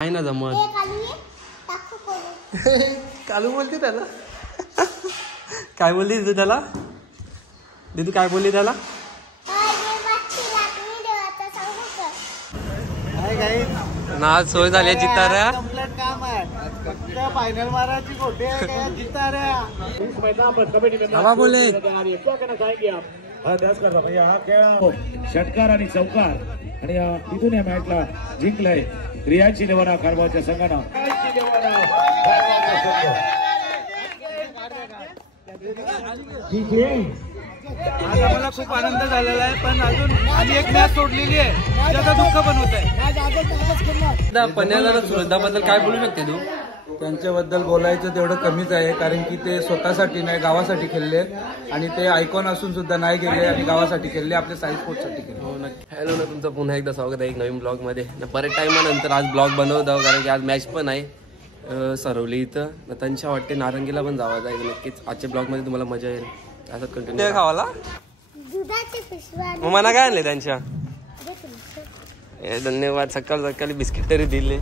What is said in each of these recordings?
आहे ना जमत. कालू बोलते त्याला. काय बोलली तू त्याला? दीदी काय बोलली त्याला? ना सोय झाली जिताऱ्या. काम आहे फायनल मारायची गोटे जिताऱ्या. बोले हा खेळ षटकार आणि चौकार आणि इथून या मॅचला जिंकलंय रियांची देवाना कारभारच्या संघानं. आज आम्हाला खूप आनंद झालेला आहे, पण अजून आणि एक मॅच सोडलेली आहे, त्याचं दुःख पण होत आहे. पन्हाळा सुरताबद्दल काय बोलू शकते तू? त्यांच्याबद्दल बोलायचं तेवढं कमीच आहे, कारण की ते स्वतःसाठी नाही गावासाठी खेळले आणि ते आयकॉन असून सुद्धा नाही गेले आणि गावासाठी खेळले, आपल्या साई स्पोर्ट्ससाठी खेळले. हो नक्की. हॅलो ना, तुमचं पुन्हा एकदा स्वागत आहे एक नवीन ब्लॉग मध्ये. बरेच टाइमानंतर आज ब्लॉग बनवत आहोत, कारण की आज मॅच पण आहे सरवली इथं. त्यांच्या वाटते नारंगीला पण जावं जाईल. नक्कीच आजच्या ब्लॉग मध्ये तुम्हाला मजा येईल. असं कंटिन्यू खावाला. मग मला काय आणले त्यांच्या? धन्यवाद. सकाळ सकाळी बिस्किट तरी दिले.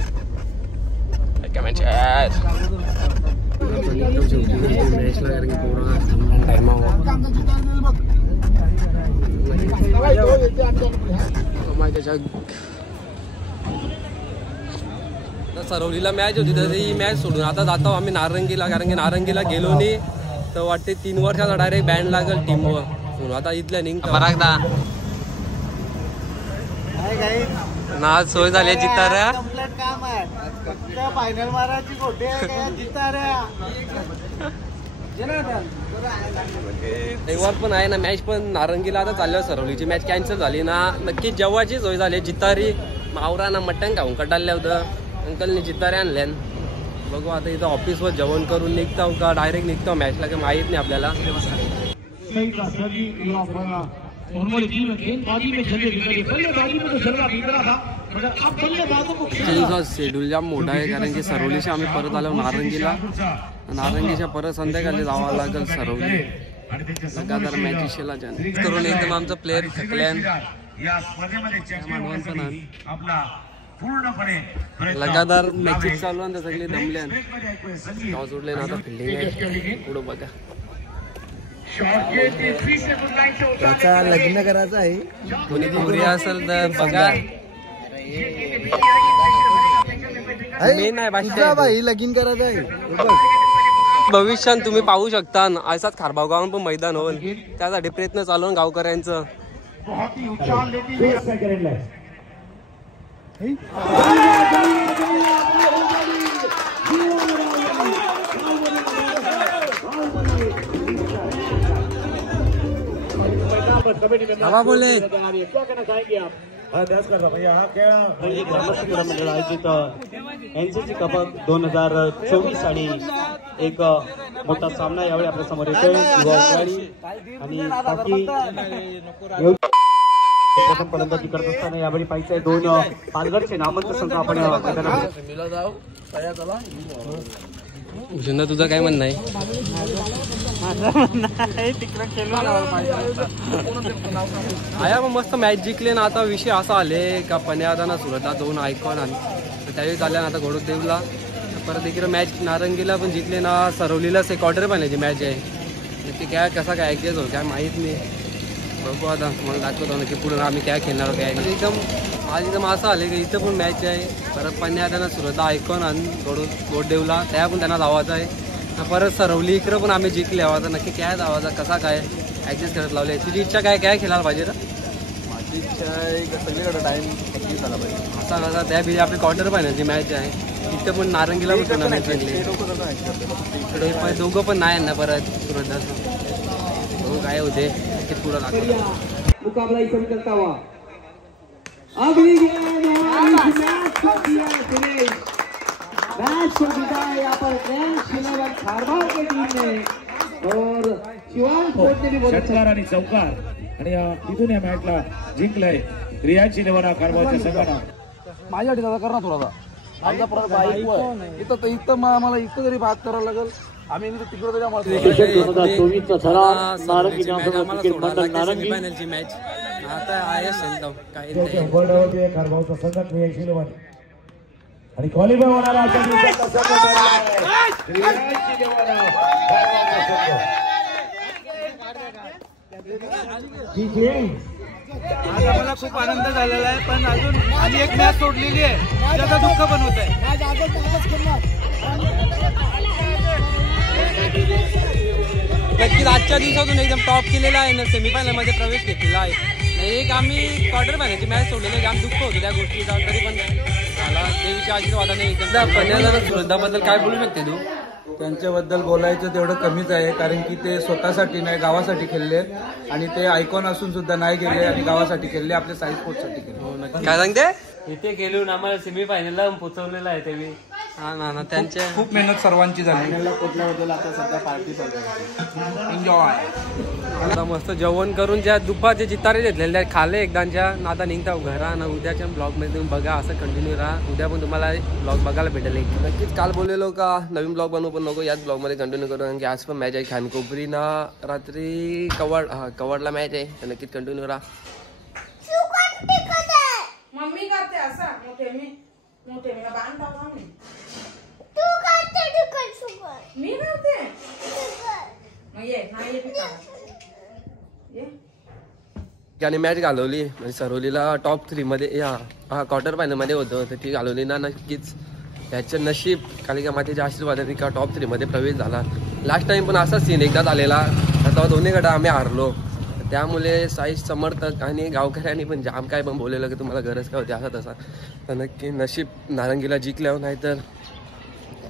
सरवलीला मॅच होती तर ही मॅच सोडून आता जातो आम्ही नारंगीला, कारण की नारंगीला गेलो नाही तर वाटते 3 वर्षाचा डायरेक्ट बॅन लागेल टीमवर. म्हणून आता इथल्या निघता ना सोय झाली जिताऱ्या. काम आहे फायनल मारायची गोटे जिताऱ्या. रविवार पण आहे ना मॅच, पण नारंगीला आता चालल्यावर सरवलीची मॅच कॅन्सल झाली ना. नक्की जेव्हाची सोय झाली. जितारी मावरा ना मटण खाऊन कटाळल्या होतं. अंकलने जितारे आणल्यान. बघू आता इथं ऑफिसवर जेवण करून निघताव का डायरेक्ट निघतो मॅचला, काही माहीत नाही आपल्याला. शेड्यूल जाम मोठा आहे, कारण की सरवलीच्या आम्ही परत आलो नारंगीला. नारंगीच्या परत संध्याकाळी जावं लागेल सरवली. लगातार मॅचेस करून एकदम आमचा प्लेअर थकल्यान. लगातार मॅचेस चालू आणि सगळे दमल्यान. टॉस उडले ना, आता फिल्डिंग आहे पुढं बघा. त्याचा लग्न करायचं आहे, कोणी पोरी असेल तर बघा. मेन आहे बाई लगीन करायचं आहे. भविष्यात तुम्ही पाहू शकता असाच खारबाव गावात पण मैदान होईल. त्यासाठी प्रयत्न चालू गावकऱ्यांचं. बोले मंडळ आयोजित एनसीसी कप 2024 आणि एक मोठा सामना यावेळी आपल्या समोर येतोय. आणि प्रथम फलंदाजी करत असताना यावेळी पाहिजे 2 पालघरचे नामवंत संघ आपण भूषण तुझं काय म्हणणं आहे? आया मग मस्त मॅच जिंकले ना. आता विषय असा आले का पन्हाळा ना सुरतला 2 आयकॉन आणि त्यावेळी झाल्या ना. आता घोडदेवला परत इकडे मॅच नारंगीला पण जिंकले ना. सरवलीलाच एक क्वार्टर फायनलची मॅच आहे. ते काय कसा काय ॲडजस्ट होईल काय माहीत नाही. बघू आता मला दाखवतो ना की पुढे आम्ही काय खेळणार काय नाही. एकदम असं आले की इथं पण मॅच आहे. परत पन्हाळा ना सुरतला आयकॉन आणि घोडदेवला त्या पण त्यांना धावायचं आहे. परत सरवली इकडं पण आम्ही जिंकले. आता नक्की काय धावायचा कसा काय ॲडजस्ट करत लावले. तुझी इच्छा काय काय खेळायला पाहिजे ना? माझी इच्छा आहे सगळीकडे टाइम झाला पाहिजे. असा कसा त्या बिजी आपली क्वार्टर फायनलची मॅच आहे. इथं पण नारंगीला पण टुर्नामेंट जिंकली. इकडे दोघं पण नाही ना परत सुरत. हो काय होते नक्कीच पुढं दाखवतो. मुकाबला इस करता हुआ मैच को जीता है यहाँ पर खारबार की टीम ने और शिवान स्पोर्ट्स ने भी बहुत षटकार आणि चौकार आणि इथून या मॅचला जिंकलंय रियांची देवाना कारभारच्या संघानं. माझ्या ठिकाणी करणार थोडासा आमचा परत इथं मला इथं जरी बात करायला लागेल. आम्ही तिकडे फायनलची मॅच आता आहे खारबावचा संघ आणि क्वालिफाय होणारा अशा दिवसाचा संघ ठरला आहे. रियाची लेवना कारवारचा संघ. ठीक आहे. आज आम्हाला खूप आनंद झालेला आहे, पण अजून आणि एक मॅच सोडलेली आहे, त्याचं दुःख पण होत आहे. नक्कीच आजच्या दिवसातून एकदम टॉप केलेला आहे ना, सेमीफायनल मध्ये प्रवेश घेतलेला आहे. एक आम्ही क्वार्टर फायनलची मॅच सोडलेली, जाम दुःख होतं त्या गोष्टीचा, तरी पण झाला. देवीच्या आशीर्वादाने एकदम. पन्याला सुरताबद्दल काय बोलू शकते तू? त्यांच्याबद्दल बोलायचं तेवढं कमीच आहे, कारण की ते स्वतःसाठी नाही गावासाठी खेळले आणि ते आयकॉन असून सुद्धा नाही गेले आणि गावासाठी खेळले, आपल्या साई स्पोर्ट्ससाठी खेळले. काय सांगते? इथे गेलो आम्हाला सेमीफायनलला पोहोचवलेलं आहे ते. हा ना त्यांच्या खूप मेहनत सर्वांची झाली. आता मस्त जेवण करून ज्या दुपारचे चितारे घेतलेले खाले एकदांच्या नाता निघता घरा ना. उद्याच्या ब्लॉगमध्ये तुम्ही बघा, असं कंटिन्यू राहा. उद्या पण तुम्हाला ब्लॉग बघायला भेटेल. नक्कीच काल बोललेलो का नवीन ब्लॉग बनवू, पण नको याच ब्लॉगमध्ये कंटिन्यू करू, कारण की आज पण मॅच आहे खानकोपरी ना रात्री कवडला मॅच आहे. तर नक्कीच कंटिन्यू राहा. मम्मी करते असं मोठे मी बांधता मी करते त्याने मॅच घालवली म्हणजे सरोलीला टॉप 3 मध्ये या क्वार्टर फायनल मध्ये होतं, तर ती घालवली ना. नक्कीच त्याचं नशीब कालिका मातेच्या आशीर्वादाने का टॉप 3 मध्ये प्रवेश झाला. लास्ट टाइम पण असा सीन एकदा झालेला, तेव्हा दोन्ही गट आम्ही हारलो. त्यामुळे साई समर्थक आणि गावकऱ्यांनी पण जाम काय पण बोललेलं की तुम्हाला गरज काय होती असा तसा. तर नक्की नशीब नारंगीला जिंकल्यावर, नाही तर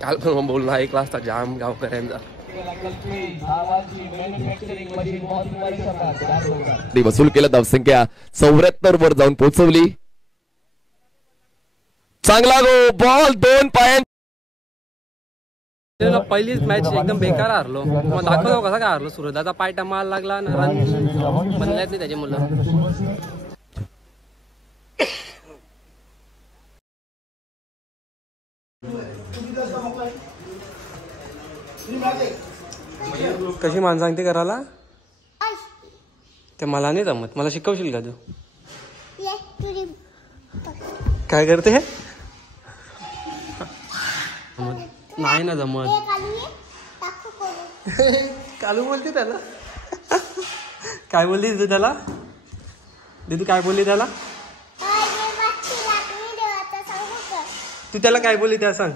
काल पण बोलला 1 वाजता जाम गावकऱ्यांचा. वसूल केलं, धावसंख्या 74 वर जाऊन पोहोचवली. चांगला गो बॉल 2 पायां. पहिलीच मॅच एकदम बेकार हारलो. मग दाखवतो कसा काय हारलो. सुरताचा पाय टमाला लागला ना, रन बनल्याच नाही त्याचे मुलं. कशी मान सांगते करायला ते मला नाही जमत. मला शिकवशील का तू? काय करते? नाही ना जमत. कालू बोलते त्याला. काय बोलली तू त्याला? दीदू काय बोलली त्याला? तू त्याला काय बोलली त्या सांग.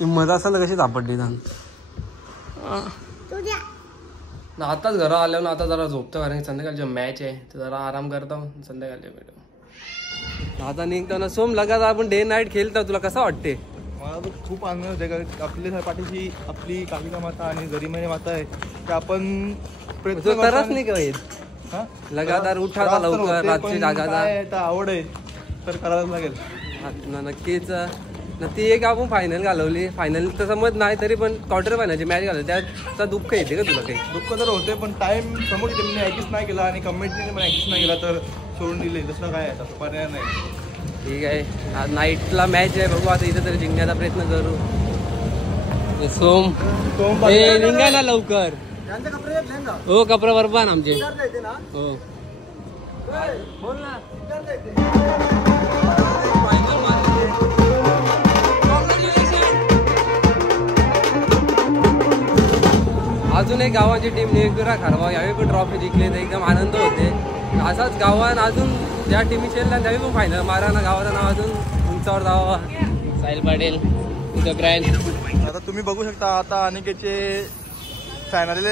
मजा असेल कशी सापडली ना. आताच घरा आल्यावर आता जरा झोपतो, कारण संध्याकाळची मॅच आहे तर जरा आराम करतो. संध्याकाळच्या व्हिडिओ आता निघताना सोम लगात आपण डे नाईट खेळतो. तुला कसं वाटते? मला तर खूप आनंद होते, कारण आपल्या पाठीशी आपली कालिका माता आणि गरिमाई माता आहे, की आपण प्रयत्न करत नाही का लगातार उठा लवकर रात्री जागा. आवड आहे तर करावंच लागेल. नक्कीच. ती एक आपण फायनल घालवली. फायनल तर समज नाही तरी पण क्वार्टर फायनलची मॅच घालवली, त्याचा दुःख येते का तुला? काही दुःख तर होते, पण टाइम समोर त्यांनी ॲडजस्ट नाही केला आणि कमिटीने पण ॲडजस्ट नाही केला तर सोडून दिले. दुसरं काय आहे, तसं पर्याय नाही. ठीक आहे, आज नाईटला मॅच आहे, बघू आता इथे तरी जिंकण्याचा प्रयत्न करू. सोम निघा ना लवकर. हो कपडे बरोबर आमचे. हो बोल ना. अजून एक गावाची टीम नेगुरा खारवा यावेळी पण ट्रॉफी जिंकली तर एकदम आनंद होते. असाच गावात अजून ज्या टीमी खेळल्या त्यावेळी पण फायनल मारा ना. गावाचं नाव अजून उंचावर जावा. साहिल पाटील तुझं ब्रँड. आता तुम्ही बघू शकता, आता अनिकेतचे फायनल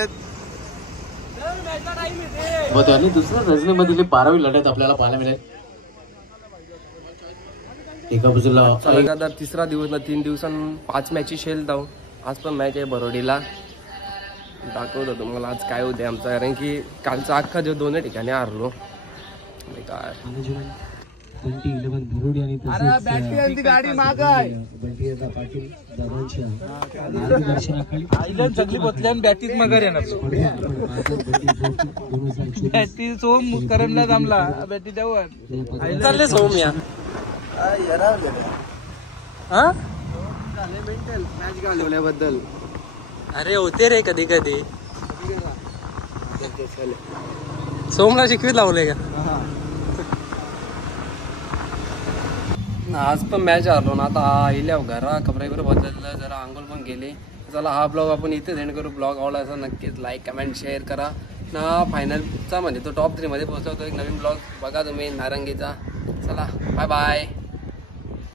आणि दुसऱ्या रजनीमधील 12वी लढत आपल्याला पाहायला मिळेल. एका बाजूला लगातार तिसरा दिवस ना, 3 दिवसां 5 मॅची खेळतो. आज पण मॅच आहे बरोडीला. दाखवतो तुम्हाला आज काय होते आमचं, कारण की कालचा अख्खा जो 2 ठिकाणी हारलो. काय गाडी माग आहे सगळी बसल्या बॅटीत मगर येणार. बॅटी सोम करंडला जमला बॅटी देवर चालले सोम या. मॅच घालवल्याबद्दल अरे होते रे कधी कधी. सोमला शिकवीत लावले का? आज पण मॅच हरलो ना. आता आईल्या घरा कपडे वगैरे बदललं, जरा आंघोळ पण केली. चला हा ब्लॉग आपण इथे एंड करू. ब्लॉग आवडला असं नक्कीच लाईक कमेंट शेअर करा ना. फायनलचा म्हणजे तो टॉप 3 मध्ये पोहोचला होतो. एक नवीन ब्लॉग बघा तुम्ही नारंगीचा. चला बाय बाय.